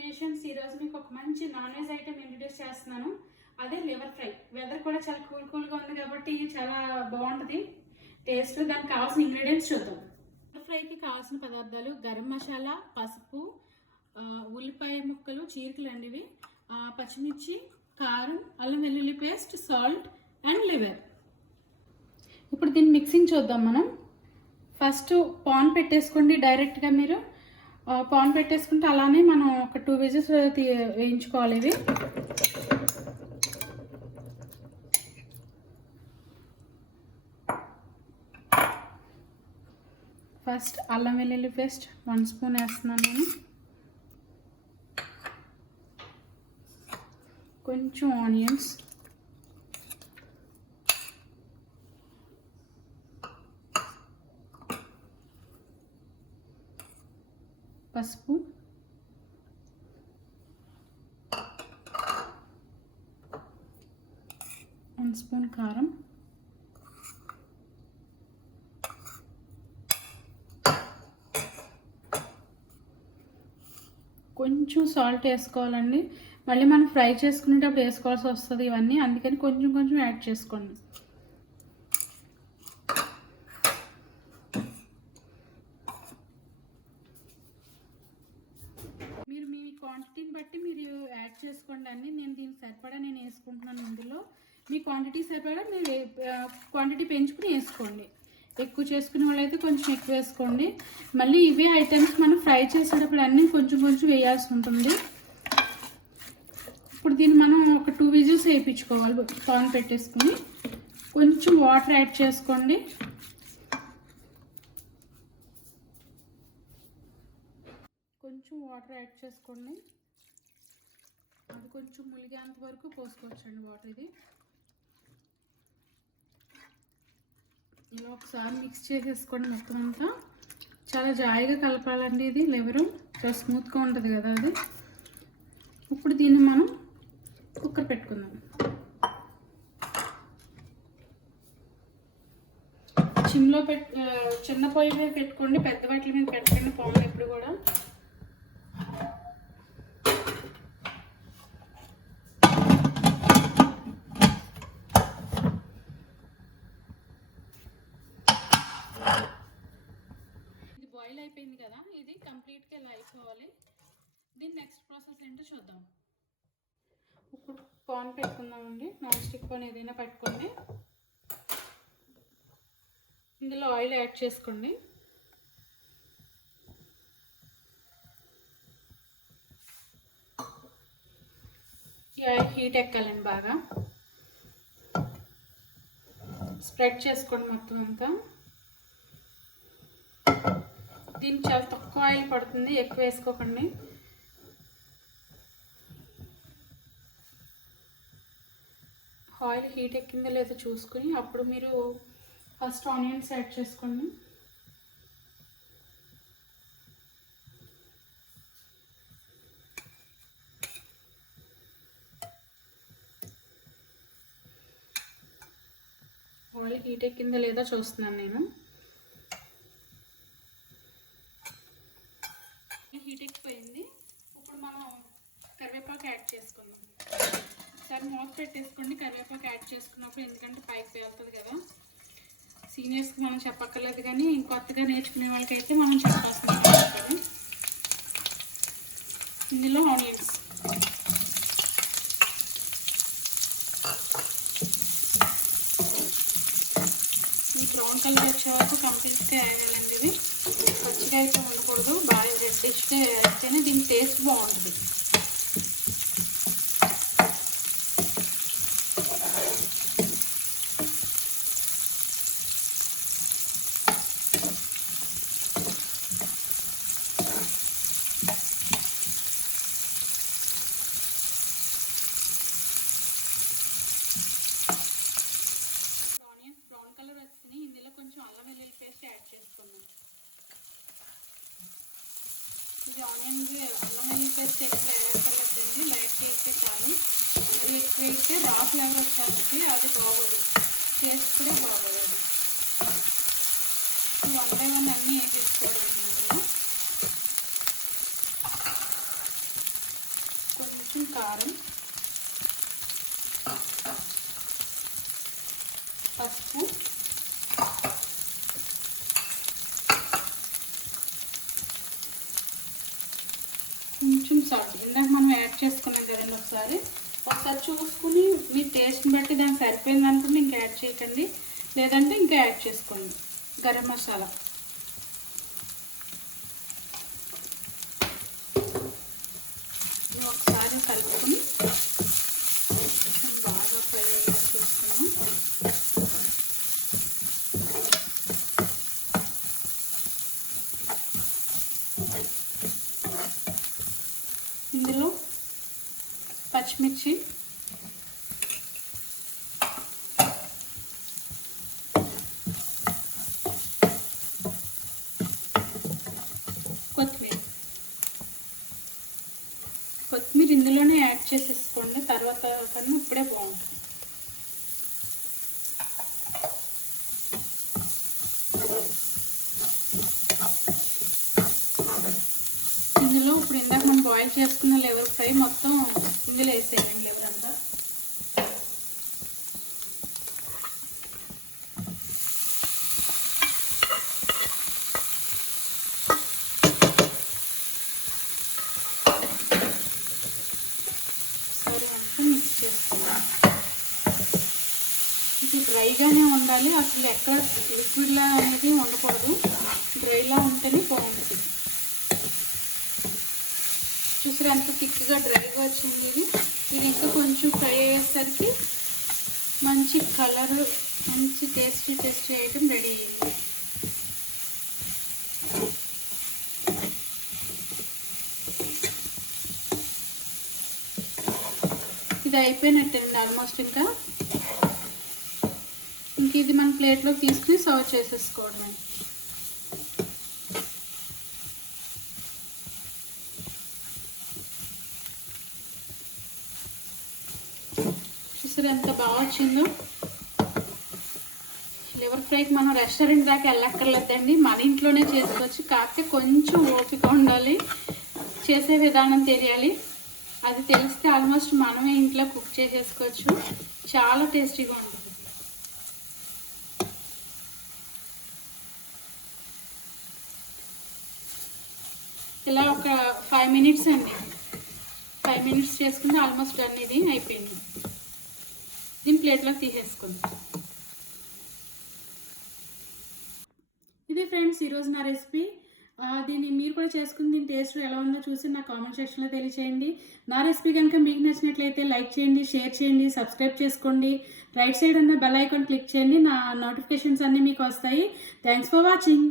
Creations ఈరోజు మీకు ఒక మంచి నాన్ వెజ్ ఐటెం ఇంట్రడ్యూస్ చేస్తున్నాను. అదే లివర్ ఫ్రై. వెదర్ కూడా చాలా కూల్గా ఉంది కాబట్టి చాలా బాగుంటుంది టేస్ట్. దానికి కావాల్సిన ఇంగ్రీడియంట్స్ చూద్దాం. లివర్ ఫ్రైకి కావాల్సిన పదార్థాలు గరం మసాలా, పసుపు, ఉల్లిపాయ ముక్కలు, చీరికలు అండి, పచ్చిమిర్చి, కారం, అల్లం వెల్లుల్లి పేస్ట్, సాల్ట్ అండ్ లివర్. ఇప్పుడు దీన్ని మిక్సింగ్ చూద్దాం మనం. ఫస్ట్ పాన్ పెట్టేసుకోండి. డైరెక్ట్గా మీరు పాన్ పెట్టేసుకుంటే అలానే మనం ఒక 2 విజిల్స్ వేయించుకోవాలి. ఇవి ఫస్ట్ అల్లం వెల్లుల్లి పేస్ట్ 1 స్పూన్ వేస్తున్నాను నేను. కొంచెం ఆనియన్స్, పసుపు, 1 స్పూన్ కారం, కొంచెం సాల్ట్ వేసుకోవాలండి. మళ్ళీ మనం ఫ్రై చేసుకునేటప్పుడు వేసుకోవాల్సి వస్తుంది ఇవన్నీ, అందుకని కొంచెం కొంచెం యాడ్ చేసుకోండి. మీరు మీ క్వాంటిటీని బట్టి మీరు యాడ్ చేసుకోండి అన్నీ. నేను దీనికి సరిపడా వేసుకుంటున్నాను. ఇందులో మీ క్వాంటిటీ సరిపడా మీరు క్వాంటిటీ పెంచుకుని వేసుకోండి. ఎక్కువ చేసుకునే వాళ్ళైతే కొంచెం ఎక్కువ వేసుకోండి. మళ్ళీ ఇవే ఐటమ్స్ మనం ఫ్రై చేసేటప్పుడు అన్నీ కొంచెం కొంచెం వేయాల్సి ఉంటుంది. ఇప్పుడు దీన్ని మనం ఒక 2 విజిల్స్ వేయించుకోవాలి. పాన్ పెట్టేసుకుని కొంచెం వాటర్ యాడ్ చేసుకోండి. కొంచెం వాటర్ యాడ్ చేసుకోండి. అది కొంచెం ములిగేంత వరకు పోసుకోవచ్చండి వాటర్. ఇది ఇలా ఒకసారి మిక్స్ చేసేసుకోండి మొత్తం అంతా. చాలా జాయిగా కలపాలండి. ఇది లివరు చాలా స్మూత్గా ఉంటుంది కదా అది. ఇప్పుడు దీన్ని మనం కుక్కర్ పెట్టుకుందాం. సిమ్లో చిన్న పొయ్యి మీద పెట్టుకోండి, పెద్ద వాటి మీద పెట్టండి పాన్ ఎప్పుడు కూడా. బాయిల్ అయిపోయింది కదా, ఇది కంప్లీట్గా ఇలా అయిపోవాలి. దీని నెక్స్ట్ ప్రాసెస్ ఏంటో చూద్దాం. ఇప్పుడు పాన్ పెట్టుకుందామండి. నాన్ స్టిక్ పాన్ ఏదైనా పెట్టుకోండి. ఇందులో ఆయిల్ యాడ్ చేసుకోండి. ఈ ఆయిల్ హీట్ ఎక్కాలండి బాగా. స్ప్రెడ్ చేసుకోండి మొత్తం అంతా. దీనికి చాలా తక్కువ ఆయిల్ పడుతుంది, ఎక్కువ వేసుకోకండి. ఆయిల్ హీట్ ఎక్కిందో లేదో చూసుకుని అప్పుడు మీరు ఫస్ట్ ఆనియన్స్ యాడ్ చేసుకోండి. ఆయిల్ హీట్ ఎక్కిందో లేదో చూస్తున్నాను నేను. హీట్ ఎక్కిపోయింది. ఇప్పుడు మనం కరివేపాకు యాడ్ చేసుకుందాం. సరే మూత పెట్టేసుకోండి కరివేపాకు యాడ్ చేసుకున్నప్పుడు, ఎందుకంటే పైకి వెళ్తుంది కదా. సీనియర్స్కి మనం చెప్పక్కర్లేదు, కానీ కొత్తగా నేర్చుకునే వాళ్ళకైతే మనం చెప్పాల్సిన ఉంటుంది. ఇందులో ఆనియన్స్, ఈ బ్రౌన్ కలర్ వచ్చే వరకు కంప్లీట్గా వేయాలండి. ఇది పచ్చిగా అయితే ఉండకూడదు, బాగా రెడ్డిష్గా అయితేనే దీని టేస్ట్ బాగుంటుంది. ఆనియన్స్ బ్రౌన్ కలర్ వచ్చినాయి. ఇందులో కొంచెం అల్లం వెల్లుల్లి పేస్ట్ యాడ్ చేసుకుందాం. ఇది ఆనియన్ అల్లం వెల్లుల్లి పేస్ట్ ఎక్కువ వేయక్కర్లేదండి, లైట్గా వేస్తే చాలు. అది ఎక్కువ వేస్తే రా ఫ్లేవర్ వచ్చేస్తుంది, అది బాగోదు, టేస్ట్ కూడా బాగోదు. అది 1 బై 1 అన్నీ వేసేసుకోవడం. ఇందులో కొంచెం కారం, పసుపు, కొంచెం సాల్ట్. ఇందాక మనం యాడ్ చేసుకున్నాం కదండి. ఒకసారి చూసుకుని మీ టేస్ట్ని బట్టి దానికి సరిపోయింది అనుకుంటే ఇంకా యాడ్ చేయకండి, లేదంటే ఇంకా యాడ్ చేసుకోండి. గరం మసాలా, ఒకసారి కలుపుకొని కొంచెం బాగా ఫ్రై అయ్యేలా చూసుకున్నాం. ఇందులో పచ్చిమిర్చి, కొత్తిమీర ఇందులోనే యాడ్ చేసేసుకోండి, తర్వాత కన్నా ఇప్పుడే బాగుంటుంది. ఇందులో ఇప్పుడు ఇందాక మనం బాయిల్ చేసుకున్న లివర్ ఫ్రై మొత్తం ఇందులో వేసేయండి. లివర్ అంతా మిక్స్ చేసుకుందాం. ఇది డ్రైగానే ఉండాలి, అసలు ఎక్కడ లిక్విడ్లా అనేది ఉండకూడదు. డ్రైలా ఉంటేనే బాగుంటుంది. చూసారా ఎంత థిక్గా డ్రైగా వచ్చింది. ఇది ఇంకా కొంచెం ఫ్రై అయ్యేసరికి మంచి కలర్, మంచి టేస్టీ ఐటెం రెడీ అయ్యింది. ఇది అయిపోయినట్టండి ఆల్మోస్ట్. ఇంకా ఇది మన ప్లేట్లో తీసుకుని సర్వ్ చేసేసుకోవడమే. చూసారు ఎంత బాగా వచ్చిందో. లివర్ ఫ్రైకి మనం రెస్టారెంట్ దాకా వెళ్ళక్కర్లేదండి, మన ఇంట్లోనే చేసుకోవచ్చు. కాకపోతే కొంచెం ఓపిక ఉండాలి, చేసే విధానం తెలియాలి. అది తెలిస్తే ఆల్మోస్ట్ మనమే ఇంట్లో కుక్ చేసేసుకోవచ్చు. చాలా టేస్టీగా ఉంటుంది. ఇలా ఒక 5 మినిట్స్ అండి, 5 మినిట్స్ చేసుకుంటే ఆల్మోస్ట్ డన్. ఇది అయిపోయింది. దీని ప్లేట్లో తీసేసుకుందాం. ఇది ఫ్రెండ్స్ ఈరోజు నా రెసిపీ. దీన్ని మీరు కూడా చేసుకుని దీని టేస్ట్ ఎలా ఉందో చూసి నా కామెంట్ సెక్షన్లో తెలియచేయండి. నా రెసిపీ కనుక మీకు నచ్చినట్లయితే లైక్ చేయండి, షేర్ చేయండి, సబ్స్క్రైబ్ చేసుకోండి. రైట్ సైడ్ ఉన్న బెల్ ఐకాన్ క్లిక్ చేయండి, నా నోటిఫికేషన్స్ అన్నీ మీకు వస్తాయి. Thanks for watching.